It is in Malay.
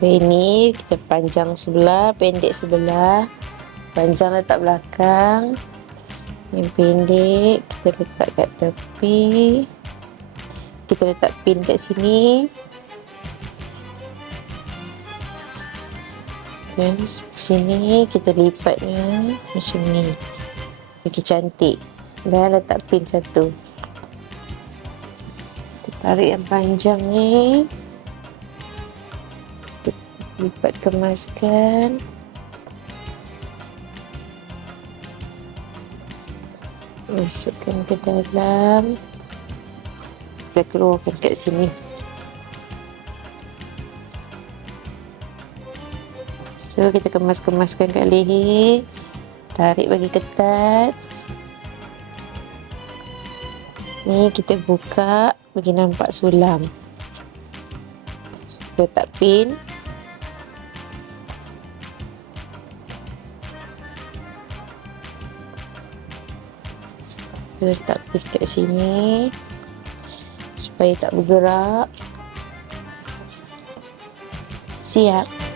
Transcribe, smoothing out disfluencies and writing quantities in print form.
Kuih ni kita panjang sebelah, pendek sebelah. Panjang letak belakang, yang pendek kita letak kat tepi. Kita letak pin kat sini. Dan sini kita lipatnya macam ni bagi cantik. Dan letak pin satu. Kita tarik yang panjang ni, lipat kemaskan. Masukkan ke dalam. Kita keluarkan kat sini. So kita kemaskan kat leher. Tarik bagi ketat. Ni kita buka bagi nampak sulam. Letak pin. Letak pin kat sini supaya tak bergerak. Siap.